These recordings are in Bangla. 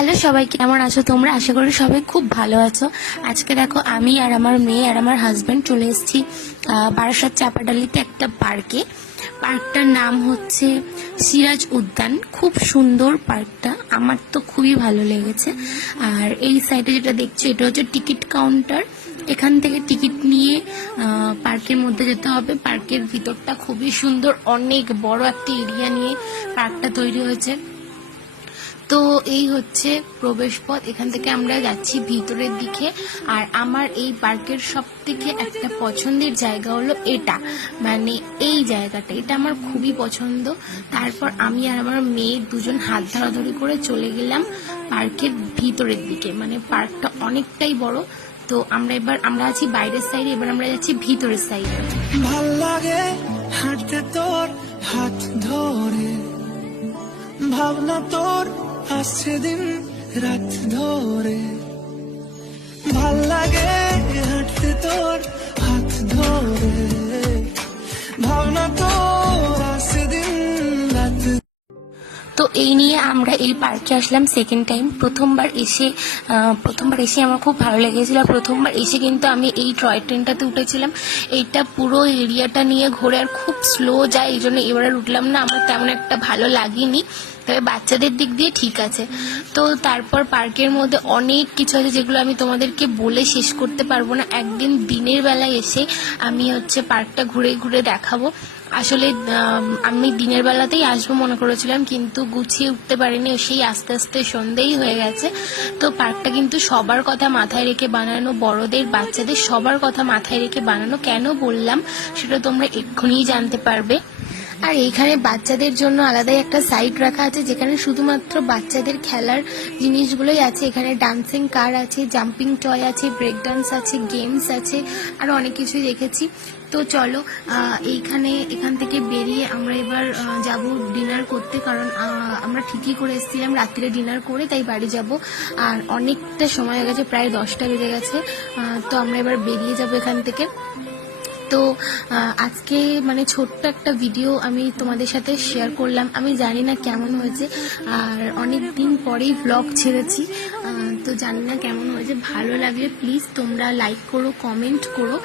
হ্যালো সবাইকে, কেমন আছো তোমরা? আশা করি সবাই খুব ভালো আছো। আজকে দেখো আমি আর আমার মেয়ে আর আমার হাজব্যান্ড চলে এসেছি বারাসাত চাপাডালিতে একটা পার্কে। পার্কটার নাম হচ্ছে সিরাজ উদ্যান। খুব সুন্দর পার্কটা, আমার তো খুবই ভালো লেগেছে। আর এই সাইডে যেটা দেখছো এটা হচ্ছে টিকিট কাউন্টার। এখান থেকে টিকিট নিয়ে পার্কের মধ্যে যেতে হবে। পার্কের ভিতরটা খুবই সুন্দর, অনেক বড় একটা এরিয়া নিয়ে পার্কটা তৈরি হয়েছে। তো এই হচ্ছে প্রবেশ পথ, এখান থেকে আমরা যাচ্ছি ভিতরের দিকে। আর আমার এই পার্কের সব থেকে একটা পছন্দের জায়গা হলো এটা, মানে এই জায়গাটা, এটা আমার খুবই পছন্দ। তারপর আমি আর আমার মেয়ে দুজন হাত ধরাধরি করে চলে গেলাম পার্কের ভিতরের দিকে। মানে পার্কটা অনেকটাই বড়। তো আমরা আছি বাইরের সাইডে, এবার আমরা যাচ্ছি ভিতরের সাইডে। ভাল লাগে হাঁটতে তোর হাত ধরে, ভাবনা তোর আসছে দিন রাত ধরে। ভাল লাগে হাঁটতে তোর হাত ধরে, ভাবনা তোর আসছে দিন রাত। তো এই নিয়ে আমরা এই পার্কে আসলাম সেকেন্ড টাইম। প্রথমবার এসে আমার খুব ভালো লেগেছিল। প্রথমবার এসে কিন্তু আমি এই টয় ট্রেনটাতে উঠেছিলাম। এইটা পুরো এরিয়াটা নিয়ে ঘোরে আর খুব স্লো যায়, এই জন্য এবার আর উঠলাম না, আমার তেমন একটা ভালো লাগেনি। তবে বাচ্চাদের দিক দিয়ে ঠিক আছে। তো তারপর পার্কের মধ্যে অনেক কিছু আছে যেগুলো আমি তোমাদেরকে বলে শেষ করতে পারবো না। একদিন দিনের বেলায় এসে আমি পার্কটা ঘুরে ঘুরে দেখাবো। আসলে আমি দিনের বেলাতেই আসবো মনে করেছিলাম, কিন্তু গুছিয়ে উঠতে পারিনি, সেই আস্তে আস্তে সন্ধ্যেই হয়ে গেছে। তো পার্কটা কিন্তু সবার কথা মাথায় রেখে বানানো, বড়দের বাচ্চাদের সবার কথা মাথায় রেখে বানানো। কেন বললাম সেটা তোমরা এক্ষুনি জানতে পারবে। আর এইখানে বাচ্চাদের জন্য আলাদাই একটা সাইড রাখা আছে, যেখানে শুধুমাত্র বাচ্চাদের খেলার জিনিসগুলোই আছে। এখানে ডান্সিং কার আছে, জাম্পিং টয় আছে, ব্রেক ডান্স আছে, গেমস আছে, আরো অনেক কিছুই রেখেছি। তো চলো এখান থেকে বেরিয়ে আমরা এবার যাব ডিনার করতে, কারণ আমরা ঠিকই করে এসেছিলাম রাত্রে ডিনার করে, তাই বাড়ি যাব। আর অনেকটা সময় হয়ে গেছে, প্রায় 10টা বেজে গেছে। তো আমরা এবার বেরিয়ে যাব এখান থেকে। তো আজকে মানে ছোট্ট একটা ভিডিও আমি তোমাদের সাথে শেয়ার করলাম। আমি জানি না কেমন হয়েছে, আর অনেক দিন পরেই ব্লগ ছেড়েছি, তো জানি না কেমন হয়েছে। ভালো লাগলে প্লিজ তোমরা লাইক করো, কমেন্ট করো,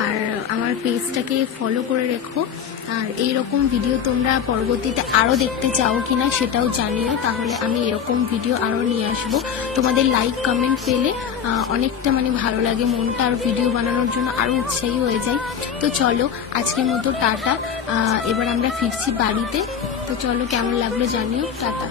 আর আমার পেজটাকে ফলো করে রেখো। আর এইরকম ভিডিও তোমরা পরবর্তীতে আরও দেখতে চাও কিনা সেটাও জানিও, তাহলে আমি এরকম ভিডিও আরও নিয়ে আসবো। তোমাদের লাইক কমেন্ট পেলে অনেকটা মানে ভালো লাগে, মনটা আর ভিডিও বানানোর জন্য আরও উৎসাহী হয়ে যায়। তো চলো আজকের মতো টাটা। এবার আমরা ফিরছি বাড়িতে। তো চলো, কেমন লাগলো জানিও। টাটা।